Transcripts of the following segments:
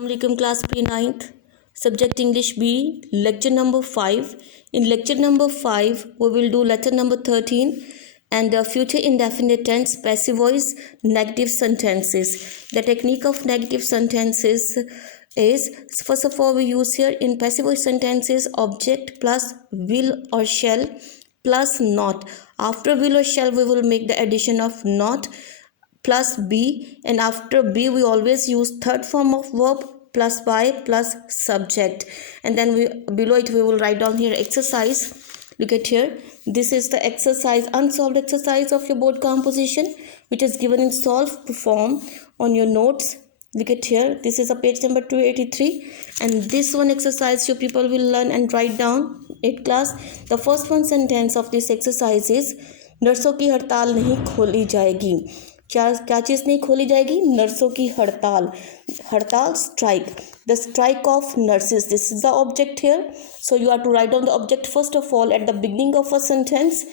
Assalamualaikum class P9th subject English B lecture number 5. In lecture number 5 we will do letter number 13 and future indefinite tense passive voice negative sentences. The technique of negative sentences is, first of all, we use here in passive voice sentences object plus will or shall plus not. After will or shall we will make the addition of not plus be, and after be we always use third form of verb plus by plus subject, and then we below it we will write down here exercise. Look at here, this is the exercise, unsolved exercise of your board composition, which is given in solved form on your notes. Look at here, this is a page number 283, and this one exercise you people will learn and write down 8th class. The first one sentence of this exercise is, नर्सों की हड़ताल नहीं खोली जाएगी. क्या चीज़ नहीं खोली जाएगी? नर्सों की हड़ताल. हड़ताल, strike. The strike of nurses, this is the object here. So you are to write down the object first of all at the beginning of a sentence.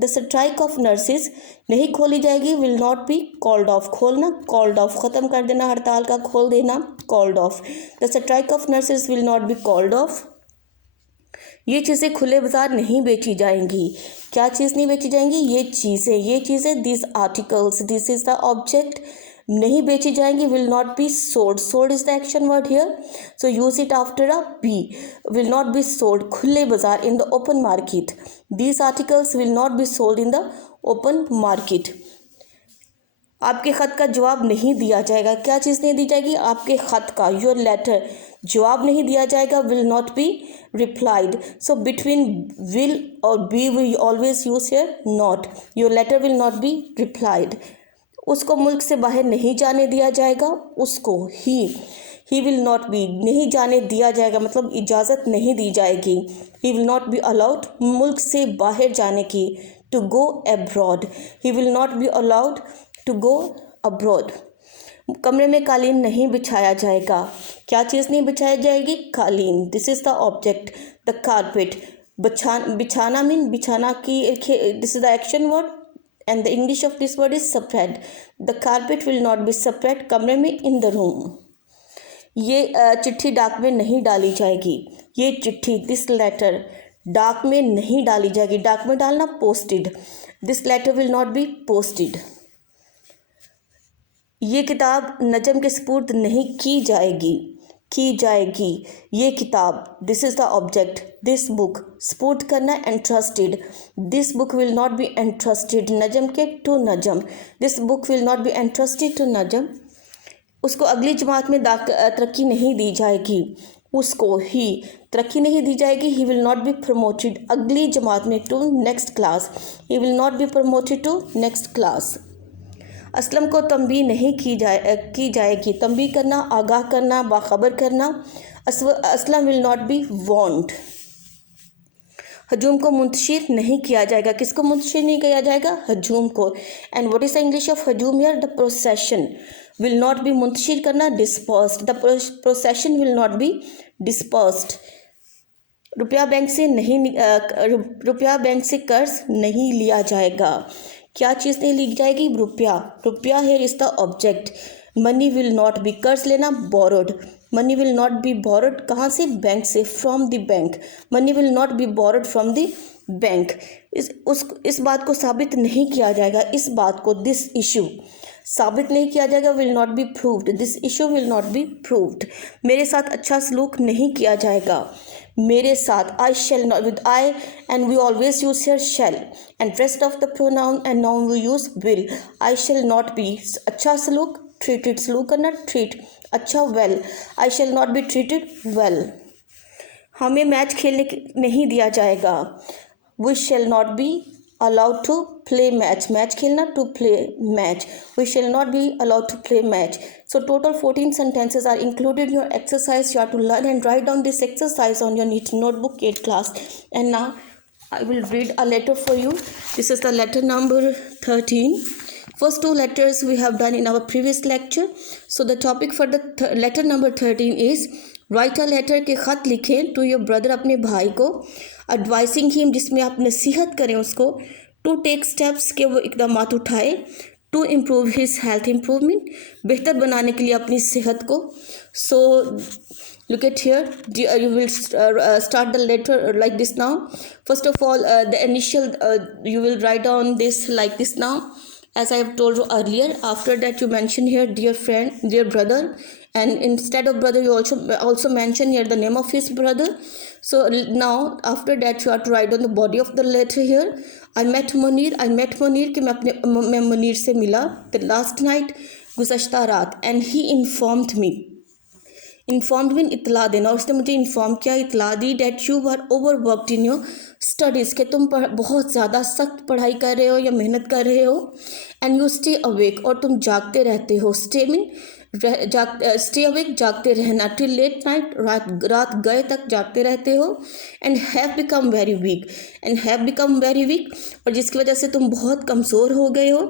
The strike of nurses नहीं खोली जाएगी, will not be called off. खोलना, called off, ख़त्म कर देना हड़ताल का, खोल देना, called off. The strike of nurses will not be called off. ये चीज़ें खुले बाजार नहीं बेची जाएंगी. क्या चीज़ नहीं बेची जाएंगी? ये चीज़ें this articles, this is the object, नहीं बेची जाएंगी. Will not be sold. Sold is the action word here, so use it after a be. Will not be sold, खुले बाजार, in the open market. This articles will not be sold in the open market. आपके ख़त का जवाब नहीं दिया जाएगा. क्या चीज़ नहीं दी जाएगी? आपके ख़त का, योर लेटर, जवाब नहीं दिया जाएगा. Will not be replied. So between will और be we always use here not. Your letter will not be replied. उसको मुल्क से बाहर नहीं जाने दिया जाएगा. उसको ही विल नॉट बी, नहीं जाने दिया जाएगा मतलब इजाज़त नहीं दी जाएगी. He will not be allowed, मुल्क से बाहर जाने की. To go abroad, he will not be allowed to go abroad. कमरे में कालीन नहीं बिछाया जाएगा. क्या चीज़ नहीं बिछाई जाएगी? कालीन. This is the object. The carpet, बिछाना मीन बिछाना की, this is the action word and the English of this word is spread. The carpet will not be spread कमरे में, इन द रूम. ये चिट्ठी डाक में नहीं डाली जाएगी. ये चिट्ठी, दिस लेटर, डाक में नहीं डाली जाएगी. डाक में डालना, posted. This letter will not be posted. ये किताब नजम के सपुर्द नहीं की जाएगी. ये किताब, this is the object. This book, सपुर्द करना, entrusted. This book will not be entrusted Najam के to Najam. This book will not be entrusted to Najam. उसको अगली जमात में तरक्की नहीं दी जाएगी. उसको ही तरक्की नहीं दी जाएगी. He will not be promoted अगली जमात में, to next class. He will not be promoted to next class. Aslam को तंबीह नहीं की जाएगी. तंबीह करना, आगाह करना, बाखबर करना. Aslam will not be warned. हजूम को मुंतशिर नहीं किया जाएगा. किसको मुंतशिर नहीं किया जाएगा? हजूम को. And what is the English of हजूम here? The procession. Will not be मुंतशिर करना, dispersed. The procession will not be dispersed. रुपया बैंक से कर्ज नहीं लिया जाएगा. क्या चीज़ नहीं ली जाएगी? रुपया here is the object. Money will not B, कर्ज लेना, borrowed. Money will not B borrowed, कहाँ से? बैंक से, from the bank. Money will not B borrowed from the bank. इस बात को साबित नहीं किया जाएगा. इस बात को, दिस इशू, साबित नहीं किया जाएगा. Will not be proved. This issue will not be proved. मेरे साथ अच्छा सलूक नहीं किया जाएगा. मेरे साथ, I shall not, with I and we always use here shall, and rest of the pronoun and noun we use will. I shall not be, अच्छा सलूक, ट्रीटेड, सलूक करना, ट्रीट, अच्छा, well. I shall not be treated well. हमें match खेलने नहीं दिया जाएगा. We shell not B allowed to play match. Match खेलना, to play match. We shall not be allowed to play match. So total 14 sentences are included in your exercise. You have to learn and write down this exercise on your notebook 8th class. And now I will read a letter for you. This is the letter number 13. First two letters we have done in our previous lecture. So the topic for the letter number 13 is write a letter के ख़त लिखें to your brother, अपने भाई को, advising him, जिसमें आप नसीहत करें उसको, to take steps, के वो इकदामात उठाए, to improve his health improvement, बेहतर बनाने के लिए अपनी सेहत को. सो look at here, you will start the letter like this now. First of all, the initial you will write down this like this now, as I have told you earlier. After that you mention here dear friend, dear brother, and instead of brother you also mention here the name of his brother. So now after that you have to write on the body of the letter here. I met Munir कि मैं मुनीर से मिला the last night, गुज़श्ता रात, and he informed me. Informed mean इतला देना, और उसने मुझे इन्फॉर्म किया, इतला दी that you are over worked in your studies, के तुम बहुत ज़्यादा सख्त पढ़ाई कर रहे हो या मेहनत कर रहे हो. एंड यू स्टे अवेक, और तुम जागते रहते हो. स्टे मीन स्टे अवेक, जागते रहना. टिल लेट नाइट, रात गए तक जागते रहते हो. And have become very weak, और जिसकी वजह से तुम बहुत कमज़ोर हो गए हो.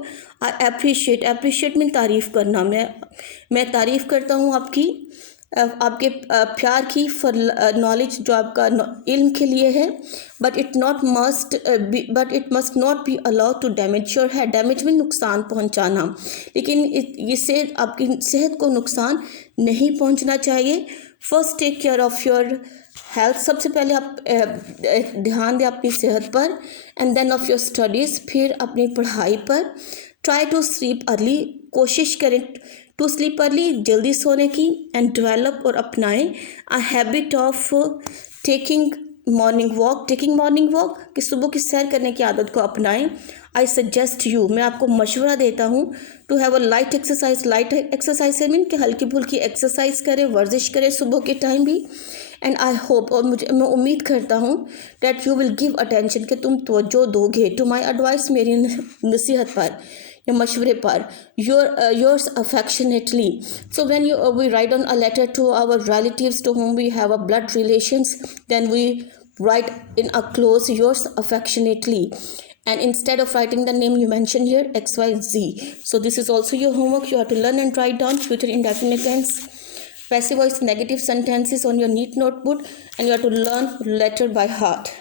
आई अप्रिशिएट मीन तारीफ़ करना. मैं तारीफ़ करता हूँ आपके प्यार की, फॉर नॉलेज, जो आपका इल्म के लिए है. But it must not be allowed to damage your health. Damage में नुकसान पहुंचाना, लेकिन इससे आपकी सेहत को नुकसान नहीं पहुंचना चाहिए. First take care of your health, सबसे पहले आप ध्यान दें अपनी सेहत पर. And then of your studies, फिर अपनी पढ़ाई पर. ट्राई टू स्लीप अर्ली, कोशिश करें टू स्लीप अर्ली, जल्दी सोने की. एंड डेवलप, और अपनाएं a habit of taking morning walk, कि सुबह की सैर करने की आदत को अपनाएं. आई सजेस्ट यू, मैं आपको मशवरा देता हूँ, to have a light exercise से मीन कि हल्की फुल्की एक्सरसाइज करें, वर्जिश करें सुबह के टाइम भी. एंड आई होप, और मैं उम्मीद करता हूँ, that you will give attention, कि तुम तवज्जो दोगे टू माई एडवाइस, मेरी नसीहत पर या मशवरे पर. yours affectionately. So when we write on a letter to our relatives to whom we have a blood relations, then we write in a close, yours affectionately, and instead of writing the name you mention here XYZ. So this is also your homework. You have to learn and write down future indefinite tense, passive voice, negative sentences on your neat notebook, and you have to learn letter by heart.